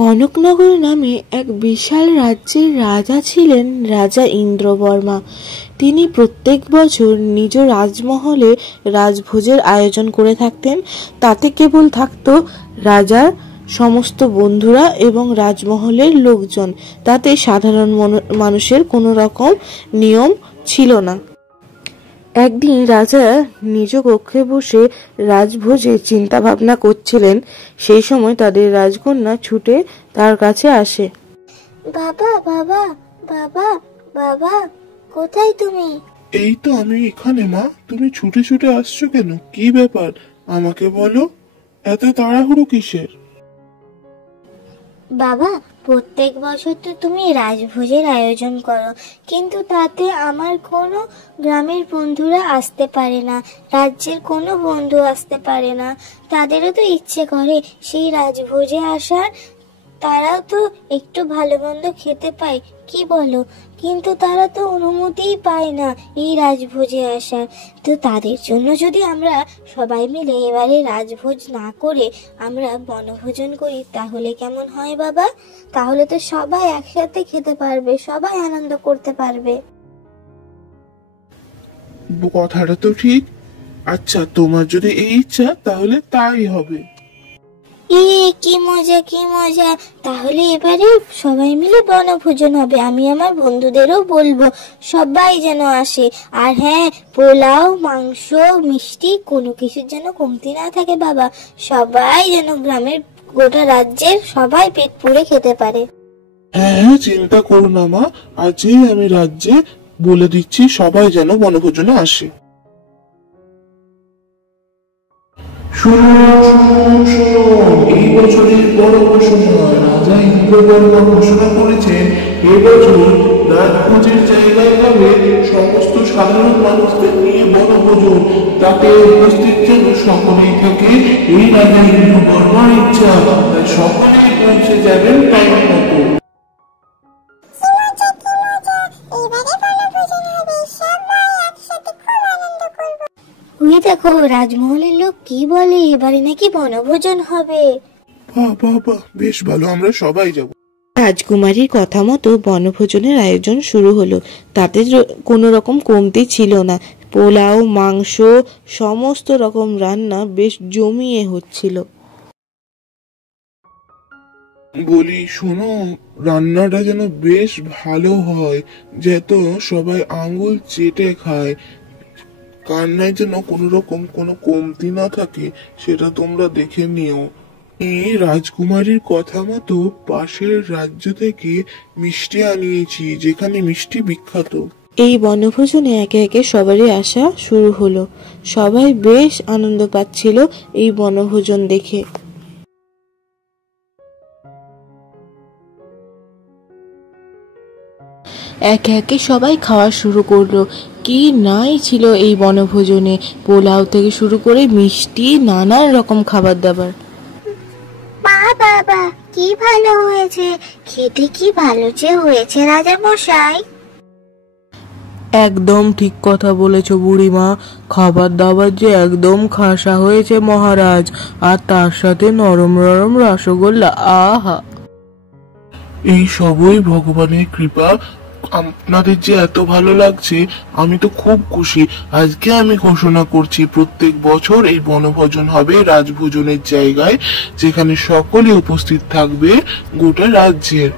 কনকনগর নামে এক বিশাল রাজ্যের রাজা ছিলেন রাজা ইন্দ্রবর্মা। তিনি প্রত্যেক বছর নিজ রাজমহলে রাজভোজের আয়োজন করে থাকতেন। তাতে কেবল থাকত রাজার সমস্ত বন্ধুরা এবং রাজমহলের লোকজন। তাতে সাধারণ মানুষের কোনো রকম নিয়ম ছিল না। একদিন রাজা নিজ কক্ষে বসে রাজভোজে চিন্তা ভাবনা করছিলেন। সেই সময় তাদের রাজকন্যা ছুটে তার কাছে আসে। বাবা বাবা বাবা বাবা, কোথায় তুমি? এই তো আমি এখানে মা। তুমি ছুটে ছুটে আসছো কেন? কি ব্যাপার আমাকে বলো, এত তাড়াহুড়ো কিসের? বাবা, প্রত্যেক বছর তো তুমি রাজভোজের আয়োজন করো, কিন্তু তাতে আমার কোনো গ্রামের বন্ধুরা আসতে পারে না, রাজ্যের কোনো বন্ধু আসতে পারে না। তাদেরও তো ইচ্ছে করে সেই রাজভোজে আসার, তারাও তো একটু ভালো মন্দ খেতে পায়, কি বলো? কিন্তু তারা তো অনুমতিই পায় না এই রাজভোজে আসার। তো তাদের জন্য যদি আমরা সবাই মিলে এবারে রাজভোজ না করে আমরা বনভোজন করি, তাহলে কেমন হয় বাবা? তাহলে তো সবাই একসাথে খেতে পারবে, সবাই আনন্দ করতে পারবে। কথাটা তো ঠিক। আচ্ছা, তোমার যদি এই ইচ্ছা তাহলে তাই হবে। কি মজা, কি মজা! তাহলে এবারে সবাই মিলে বনভোজন হবে। আমি আমার বন্ধুদেরও বলবো সবাই যেন আসে। আর হ্যাঁ, পোলাও, মাংস, মিষ্টি কোনো কিছুর যেন কমতি না থাকে বাবা। সবাই যেন গ্রামের, গোটা রাজ্যের সবাই পেট পুড়ে খেতে পারে। হ্যাঁ, চিন্তা করো না মা, আজই আমি রাজ্যে বলে দিচ্ছি সবাই যেন বনভোজনে আসে। এই বছরের বড় ঘোষণা, রাজা ইন্দ্রবর্মা ঘোষণা করেছেন এবছর রাজভোজের জায়গায় হবে সমস্ত সাধারণ মানুষদের নিয়ে বনভোজন। তাতে উপস্থিত যেন সকলেই থাকে, এই রাজা ইন্দ্রবর্মার ইচ্ছা। তাই সকলেই পৌঁছে যাবেন টাইম মতো। দেখো রাজমহলের লোক কি বলে, এবারে নাকি বনভোজন হবে। বাবা, বেশ ভালো, আমরা সবাই যাব। রাজকুমারীর কথা মতো বনভোজনের আয়োজন শুরু হলো। তাতে কোনো রকম কমতি ছিল না। পোলাও, মাংস, সমস্ত রকম রান্না বেশ জমিয়ে হচ্ছিল। বলি শোনো, রান্নাটা যেন বেশ ভালো হয়, যেত সবাই আঙ্গুল চেটে খায়। কান্নায় যেন কোনো রকম কোনো কমতি না থাকে, সেটা তোমরা দেখে নিও। এই রাজকুমারীর কথা মতো পাশের রাজ্য থেকে মিষ্টি আনিয়েছি, যেখানে মিষ্টি বিখ্যাত। এই বনভোজনে একে একে সবারই আসা শুরু হলো। সবাই বেশ আনন্দ পাচ্ছিল এই বনভোজন দেখে। একে একে সবাই খাওয়া শুরু করলো। কি নাই ছিল এই বনভোজনে, পোলাও থেকে শুরু করে মিষ্টি, নানান রকম খাবার দাবার। বাবা, কি ভালো হয়েছে খেতে, কি ভালো যে হয়েছে রাজা মশাই। একদম ঠিক কথা বলেছো বুড়িমা, খাবার দাবার যে একদম খাসা হয়েছে মহারাজ, আর তার সাথে নরম নরম রসগোল্লা, আহা! এই সবই ভগবানের কৃপা। আপনাদের যে এত ভালো লাগছে, আমি তো খুব খুশি। আজকে আমি ঘোষণা করছি, প্রত্যেক বছর এই বনভোজন হবে রাজভোজনের জায়গায়, যেখানে সকলে উপস্থিত থাকবে গোটা রাজ্যের।